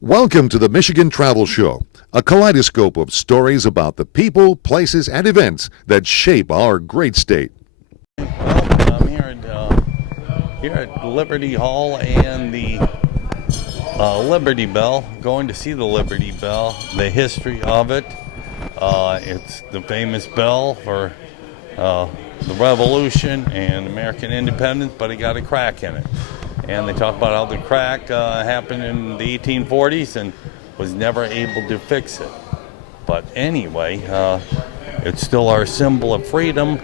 Welcome to the Michigan Travel Show, a kaleidoscope of stories about the people, places, and events that shape our great state. Well, I'm here at Liberty Hall and the Liberty Bell. Going to see the Liberty Bell, the history of it. It's the famous bell for the Revolution and American independence, but it got a crack in it. And they talk about how the crack happened in the 1840s and was never able to fix it. But anyway, it's still our symbol of freedom.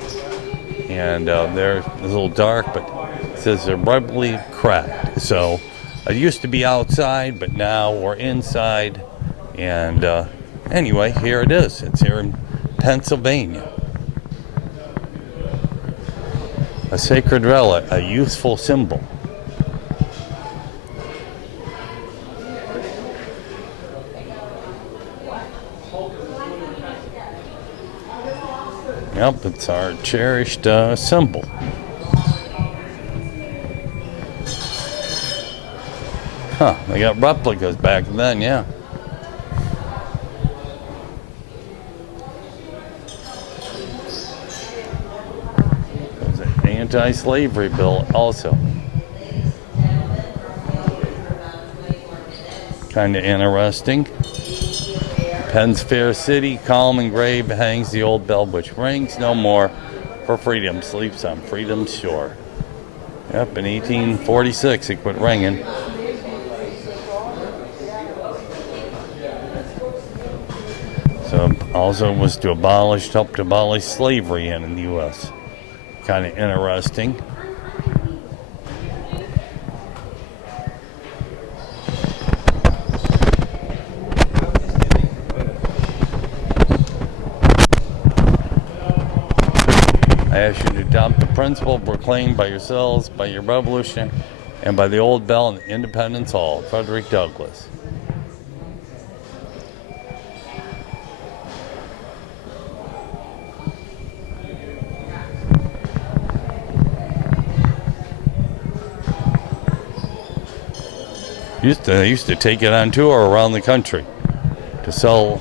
And there, it's a little dark, but it says irreparably cracked. So it used to be outside, but now we're inside. And anyway, here it is. It's here in Pennsylvania. A sacred relic, a youthful symbol. Yep, it's our cherished symbol. Huh, they got replicas back then, yeah. There's an anti-slavery bill also. Kind of interesting. Penn's fair city, calm and grave, hangs the old bell which rings no more, for freedom sleeps on freedom's shore. Yep, in 1846 it quit ringing. So also was to help to abolish slavery in the U.S. Kind of interesting. I ask you to adopt the principle proclaimed by yourselves, by your revolution, and by the old bell in Independence Hall. Frederick Douglass. Used to take it on tour around the country to sell,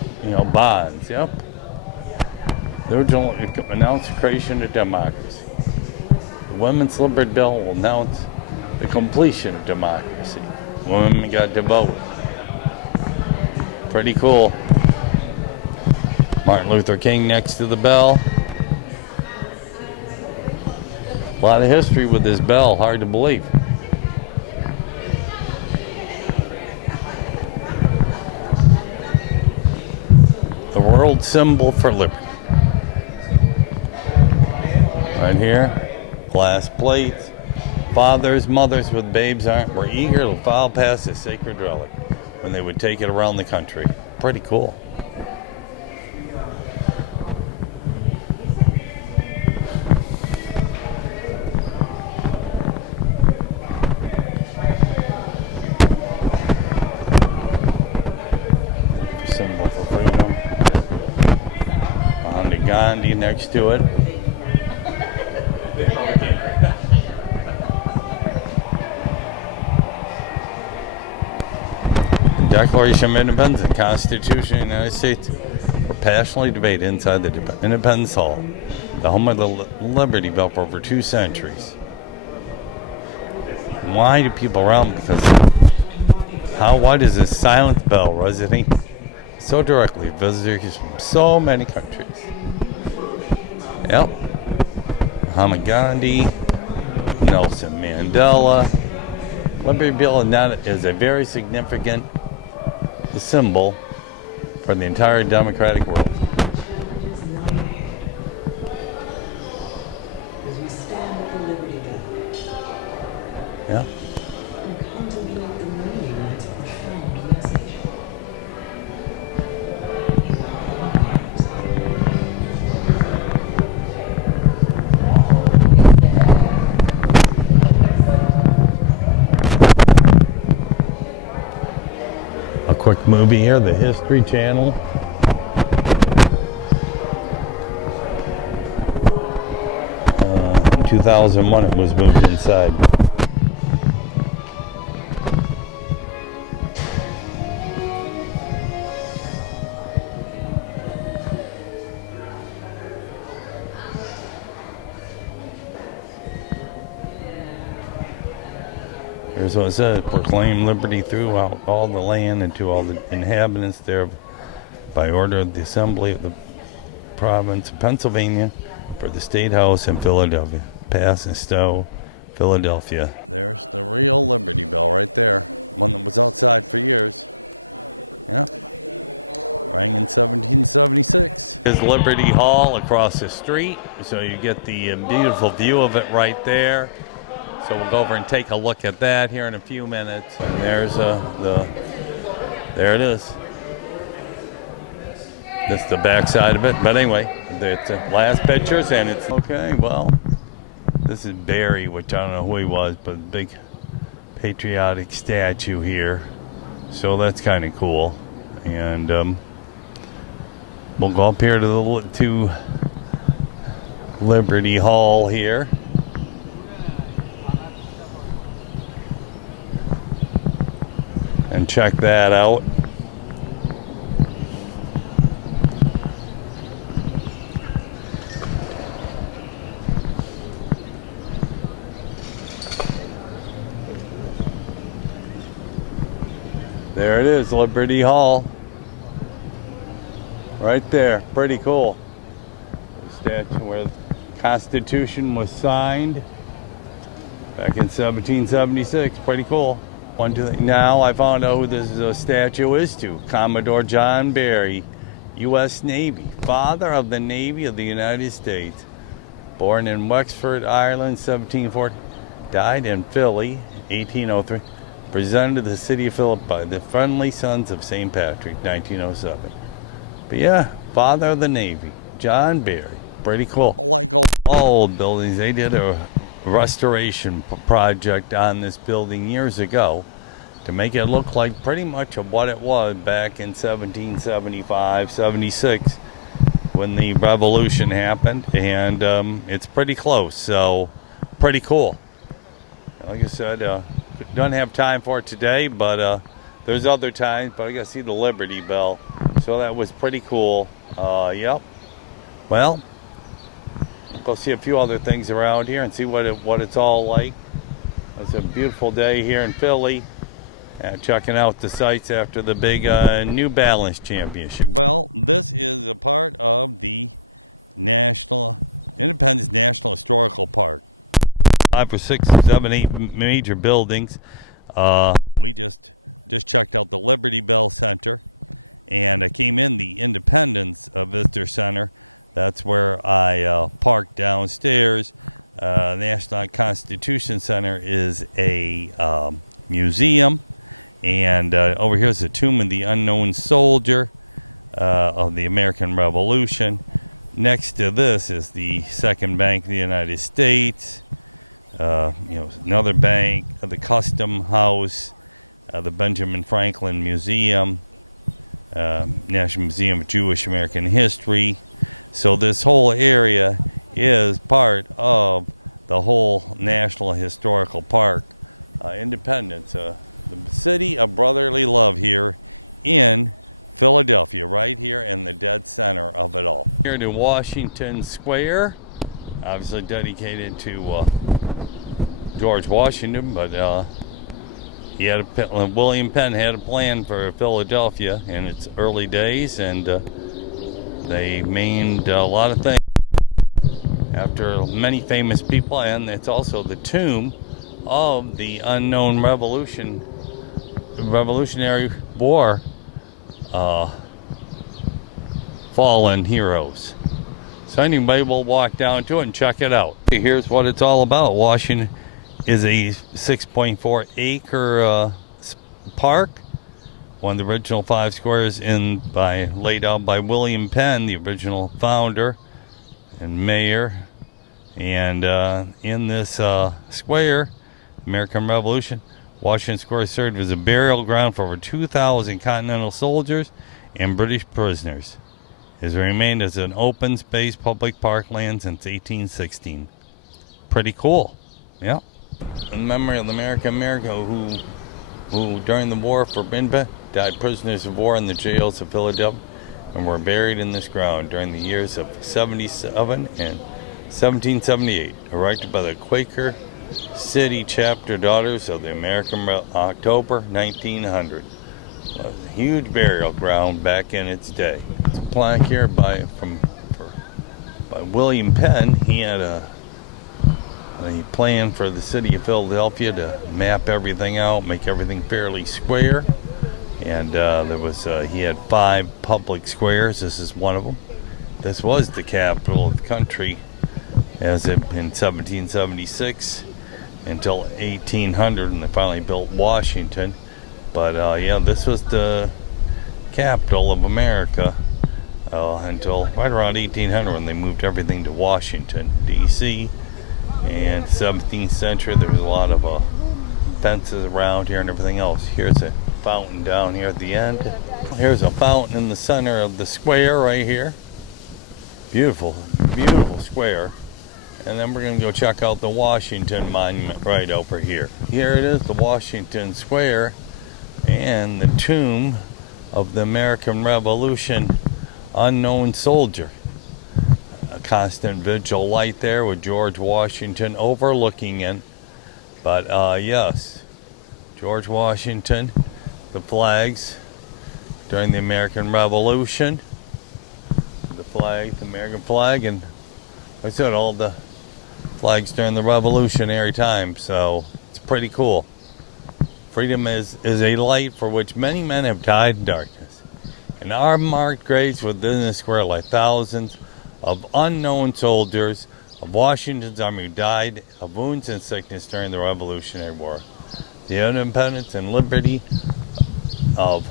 bonds. Yep. The original announced the creation of democracy. The Women's Liberty Bell will announce the completion of democracy. Women got to vote. Pretty cool. Martin Luther King next to the bell. A lot of history with this bell, hard to believe. The world symbol for liberty. Right here, glass plates. Fathers, mothers with babes were eager to file past this sacred relic when they would take it around the country. Pretty cool. Symbol for freedom. Mahatma Gandhi next to it. Declaration of Independence and Constitution of the United States were passionately debated inside the Independence Hall, the home of the Liberty Bell for over 2 centuries. Why do people around? Because why does this silent bell resonate so directly with visitors from so many countries? Yep. Muhammad Gandhi, Nelson Mandela. Liberty Bell is a very significant symbol for the entire democratic world. As we stand at the Liberty Bell, Yeah. and contemplate the meaning of its profound message. A quick movie here, the History Channel. In 2001 it was moved inside. That's what it says. Proclaim liberty throughout all the land and to all the inhabitants thereof by order of the Assembly of the Province of Pennsylvania for the State House in Philadelphia. Pass and Stowe, Philadelphia. Is Liberty Hall across the street, so you get the beautiful view of it right there. So we'll go over and take a look at that here in a few minutes. And there's there it is. That's the back side of it. But anyway, it's last pictures, and it's okay. Well, this is Barry, which I don't know who he was, but big patriotic statue here. So that's kind of cool. And we'll go up here to Liberty Hall here. And check that out. There it is, Liberty Hall. Right there, pretty cool. The statue where the Constitution was signed back in 1776, pretty cool. Now I found out who this statue is to. Commodore John Barry, U.S. Navy, father of the Navy of the United States. Born in Wexford, Ireland, 1740. Died in Philly, 1803. Presented to the city of Philip by the Friendly Sons of St. Patrick, 1907. But yeah, father of the Navy, John Barry. Pretty cool. Old buildings. They did a restoration project on this building years ago to make it look like pretty much of what it was back in 1775, 76 when the revolution happened, and it's pretty close, so pretty cool. Like I said, don't have time for it today, but there's other times. But I got to see the Liberty Bell, so that was pretty cool. Yep. Well, go see a few other things around here and see what it's all like. It's a beautiful day here in Philly, and checking out the sights after the big New Balance Championship. 5 or 6 or 7, 8 major buildings. Here to Washington Square, obviously dedicated to George Washington, but he had William Penn had a plan for Philadelphia in its early days, and they named a lot of things after many famous people, and it's also the tomb of the unknown Revolutionary War fallen heroes. So anybody will walk down to it and check it out. Here's what it's all about. Washington is a 6.4 acre park, one of the original 5 squares laid out by William Penn, the original founder and mayor. And in this square, American Revolution, Washington Square served as a burial ground for over 2,000 Continental soldiers and British prisoners. It has remained as an open space public parkland since 1816. Pretty cool. Yeah. In memory of the American who during the war for Britain died prisoners of war in the jails of Philadelphia and were buried in this ground during the years of 77 and 1778, erected by the Quaker City Chapter Daughters of the American October 1900. It was a huge burial ground back in its day. It's a plaque here by William Penn. He had a plan for the city of Philadelphia to map everything out, make everything fairly square. And he had 5 public squares. This is one of them. This was the capital of the country as in 1776 until 1800, and they finally built Washington. But this was the capital of America until right around 1800 when they moved everything to Washington, D.C. And 17th century, there was a lot of fences around here and everything else. Here's a fountain down here at the end. Here's a fountain in the center of the square right here. Beautiful, beautiful square. And then we're going to go check out the Washington Monument right over here. Here it is, the Washington Square, and the tomb of the American Revolution unknown soldier. A constant vigil light there with George Washington overlooking it. But yes, George Washington, the flags during the American Revolution, the American flag, and like I said, all the flags during the Revolutionary time. So it's pretty cool. Freedom is a light for which many men have died in darkness, and our marked graves within the square lie thousands of unknown soldiers of Washington's army who died of wounds and sickness during the Revolutionary War. The independence and liberty of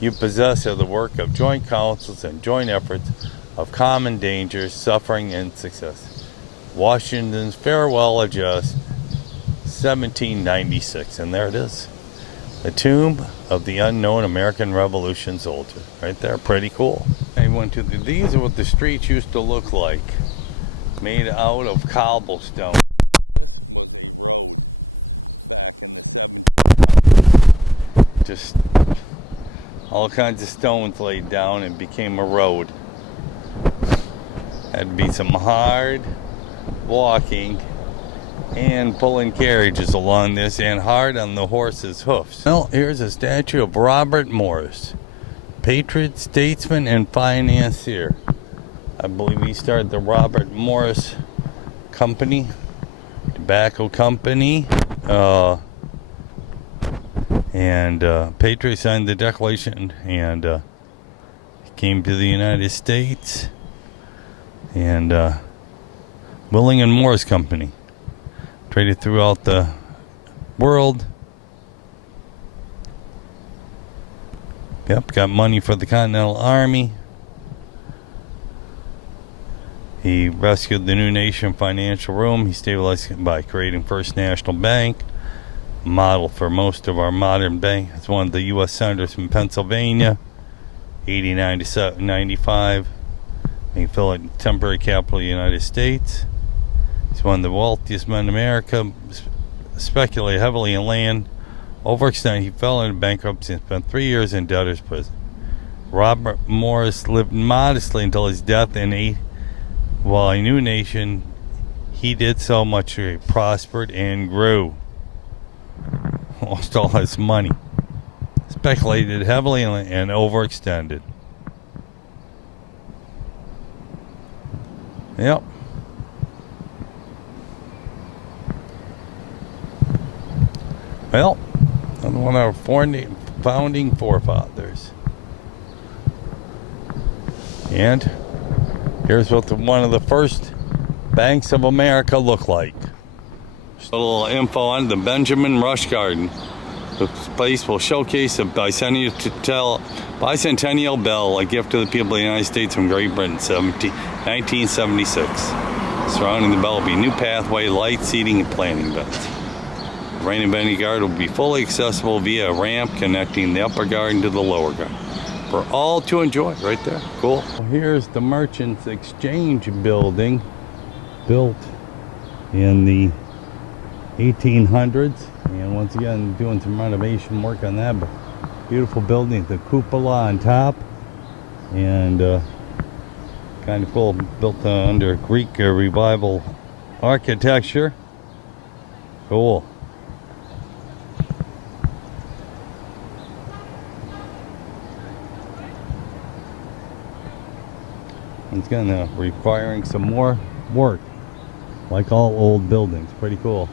you possess are the work of joint councils and joint efforts of common dangers, suffering, and success. Washington's Farewell Address, 1796. And there it is. The tomb of the unknown American Revolution soldier. Right there. Pretty cool. These are what the streets used to look like. Made out of cobblestone. Just all kinds of stones laid down and became a road. Had to be some hard walking and pulling carriages along this, and hard on the horse's hoofs. Well, here's a statue of Robert Morris, patriot, statesman, and financier. I believe he started the Robert Morris Company, tobacco company, and Patriot signed the Declaration and came to the United States. And Willing and Morris Company traded throughout the world. Yep, got money for the Continental Army. He rescued the new nation financial ruin. He stabilized it by creating First National Bank, model for most of our modern bank. It's one of the U.S. senators from Pennsylvania, 89 to 95. He filled it temporary capital of the United States. He's one of the wealthiest men in America. Speculated heavily in land. Overextended, he fell into bankruptcy and spent 3 years in debtor's prison. Robert Morris lived modestly until his death while a new nation, he did so much he prospered and grew. Lost all his money. Speculated heavily and overextended. Yep. Well, one of our founding forefathers. And here's what one of the first banks of America looked like. Just a little info on the Benjamin Rush Garden. The place will showcase a bicentennial bell, a gift to the people of the United States from Great Britain, 1976. Surrounding the bell will be a new pathway, light, seating, and planting beds. The Rain and Benny Garden will be fully accessible via a ramp connecting the upper garden to the lower garden for all to enjoy. Right there. Cool. Here's the Merchants Exchange building, built in the 1800s, and once again doing some renovation work on that. But beautiful building, the cupola on top, and kind of cool, built under Greek revival architecture. Cool. It's gonna requiring some more work, like all old buildings. Pretty cool.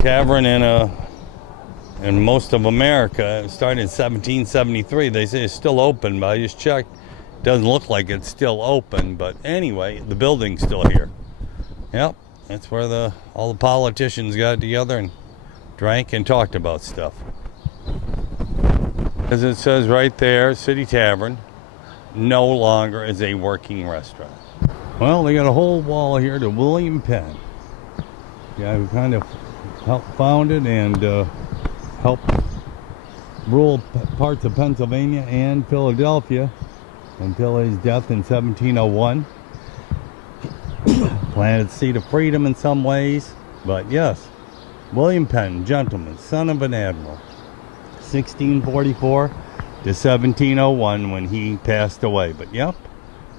Tavern in most of America. It started in 1773. They say it's still open, but I just checked. Doesn't look like it's still open, but anyway, the building's still here. Yep, that's where all the politicians got together and drank and talked about stuff. As it says right there, City Tavern no longer is a working restaurant. Well, they got a whole wall here to William Penn, guy who kind of helped found it and helped rule parts of Pennsylvania and Philadelphia until his death in 1701. Planted seed of freedom in some ways, but yes, William Penn, gentleman, son of an admiral, 1644 to 1701 when he passed away. But yep,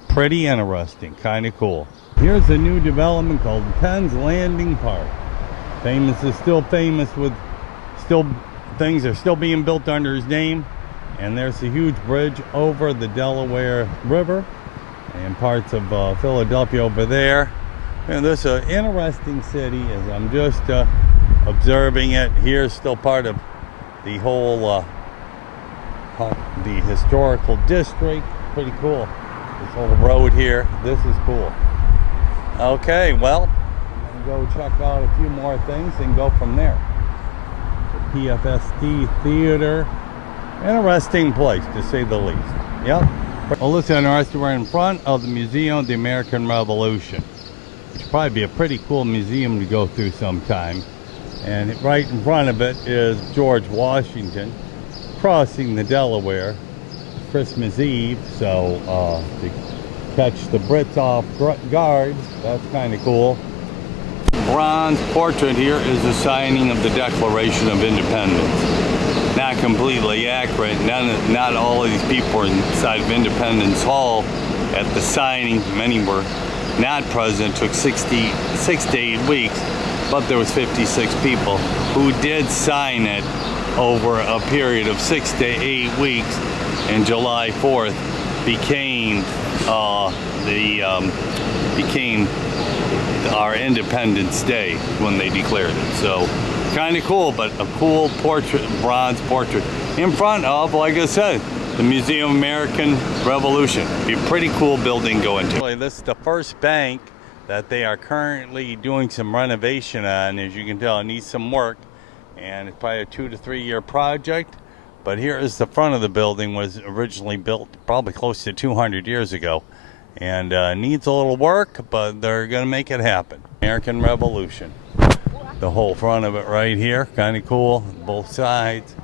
pretty interesting, kind of cool. Here's a new development called Penn's Landing Park. Famous is still famous with things are still being built under his name. And there's a huge bridge over the Delaware River and parts of Philadelphia over there. And this is an interesting city as I'm just observing it. Here's still part of the whole the historical district. Pretty cool. This whole road here. This is cool. Okay, well, I'm going to go check out a few more things and go from there. The PFSD Theater. Interesting place, to say the least. Yep. Well, this is interesting. We're in front of the Museum of the American Revolution, which would probably be a pretty cool museum to go through sometime. And right in front of it is George Washington crossing the Delaware Christmas Eve. So to catch the Brits off guard, that's kind of cool. Bronze portrait here is the signing of the Declaration of Independence. Not completely accurate. Not all of these people were inside of Independence Hall at the signing. Many were not present. It took 6 to 8 weeks, but there was 56 people who did sign it over a period of 6 to 8 weeks. And July 4th became our Independence Day when they declared it. So kind of cool, but a cool portrait, bronze portrait in front of, like I said, the Museum of American Revolution. Be a pretty cool building going to. This is the first bank that they are currently doing some renovation on. As you can tell, it needs some work, and it's probably a 2 to 3 year project. But here is the front of the building. Was originally built probably close to 200 years ago, and needs a little work, but they're going to make it happen. American Revolution. The whole front of it right here, kind of cool, both sides.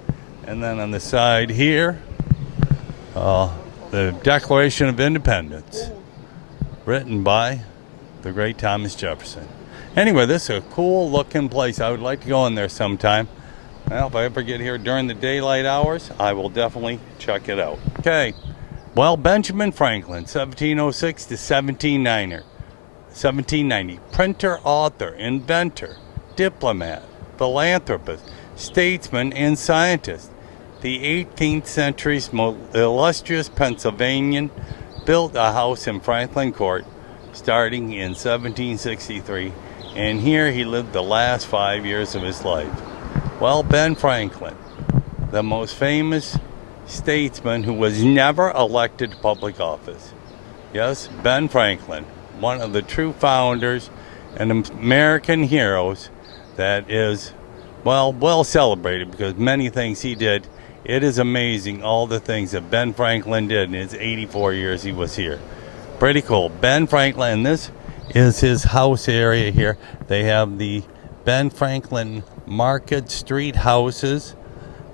And then on the side here, the Declaration of Independence, written by the great Thomas Jefferson. Anyway, this is a cool looking place. I would like to go in there sometime. Well, if I ever get here during the daylight hours, I will definitely check it out. Okay, well, Benjamin Franklin, 1706 to 1790, printer, author, inventor, diplomat, philanthropist, statesman, and scientist. The 18th century's most illustrious Pennsylvanian built a house in Franklin Court starting in 1763, and here he lived the last 5 years of his life. Well, Ben Franklin, the most famous statesman who was never elected to public office. Yes, Ben Franklin, one of the true founders and American heroes that is, well celebrated because many things he did. It is amazing all the things that Ben Franklin did in his 84 years he was here. Pretty cool. Ben Franklin, and this is his house area here. They have the Ben Franklin Market Street houses.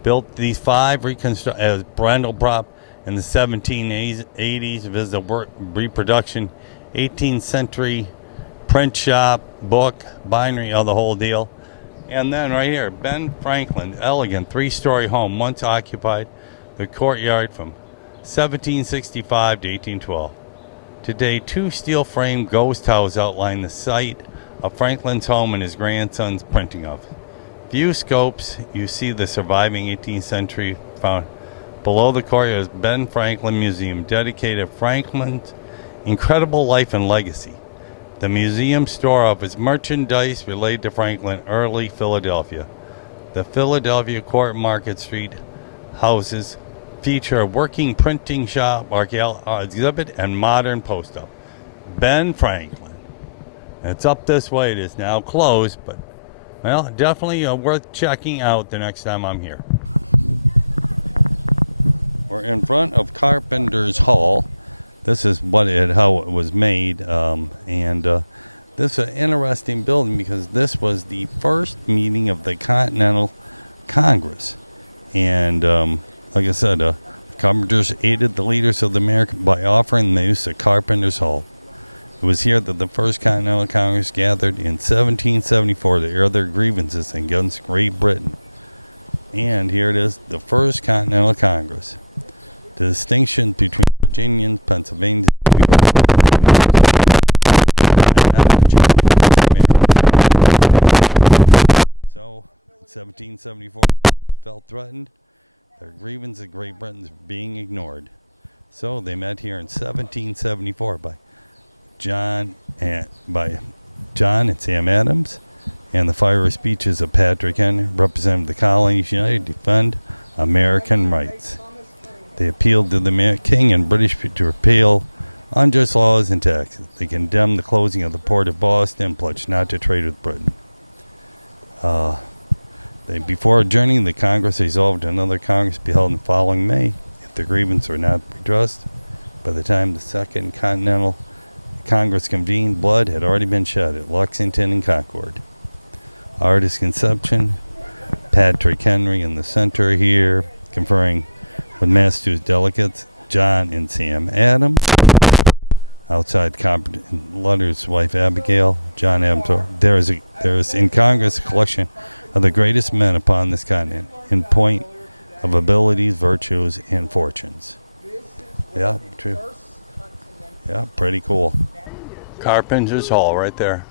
Built these 5 as Brendel prop in the 1780s. Visit a reproduction, 18th century print shop, book, binary, the whole deal. And then right here, Ben Franklin, elegant 3-story home, once occupied the courtyard from 1765 to 1812. Today, 2 steel-frame ghost houses outline the site of Franklin's home and his grandson's printing office. View scopes, you see the surviving 18th century found. Below the courtyard is Ben Franklin Museum, dedicated to Franklin's incredible life and legacy. The museum store offers merchandise related to Franklin, early Philadelphia. The Philadelphia Court Market Street houses feature a working printing shop, exhibit, and modern post office. Ben Franklin. It's up this way. It is now closed, but, well, definitely worth checking out the next time I'm here. Carpenter's Hall right there.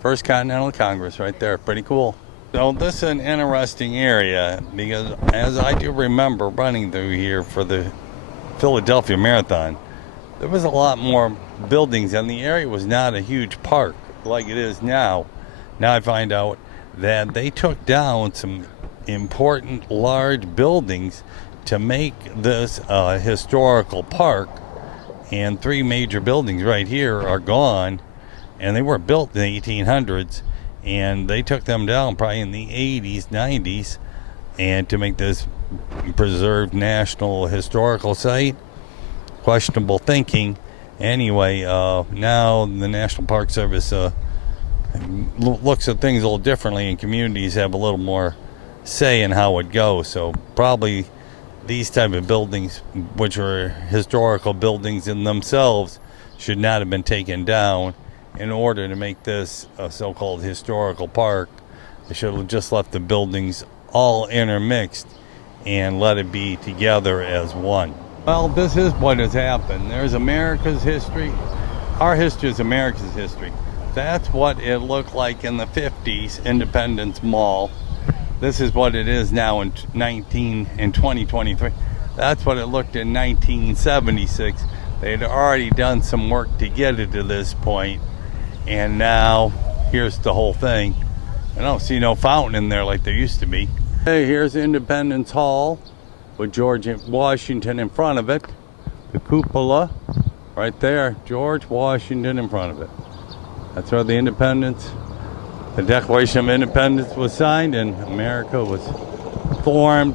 First Continental Congress right there. Pretty cool. So this is an interesting area because as I do remember running through here for the Philadelphia Marathon, there was a lot more buildings and the area was not a huge park like it is now. Now I find out that they took down some important large buildings to make this a historical park. And 3 major buildings right here are gone, and they were built in the 1800s, and they took them down probably in the 80s, 90s, and to make this preserved national historical site. Questionable thinking. Anyway, now the National Park Service looks at things a little differently, and communities have a little more say in how it goes. So probably these type of buildings, which are historical buildings in themselves, should not have been taken down in order to make this a so-called historical park. They should have just left the buildings all intermixed and let it be together as one. Well, this is what has happened. There's America's history. Our history is America's history. That's what it looked like in the 50s, Independence Mall. This is what it is now in 2023. That's what it looked in 1976. They had already done some work to get it to this point, and now here's the whole thing. I don't see no fountain in there like there used to be. Hey, here's Independence Hall with George Washington in front of it. The cupola right there, George Washington in front of it. That's where the Declaration of Independence was signed and America was formed.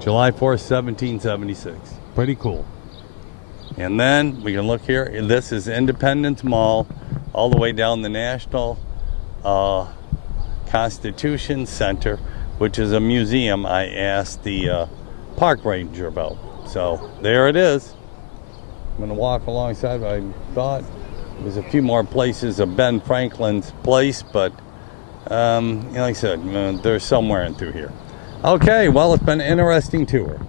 July 4th, 1776. Pretty cool. And then we can look here. This is Independence Mall, all the way down the National Constitution Center, which is a museum I asked the park ranger about. So there it is. I'm going to walk alongside. I thought there's a few more places of Ben Franklin's place, but like I said, they're somewhere in through here. Okay, well, it's been an interesting tour.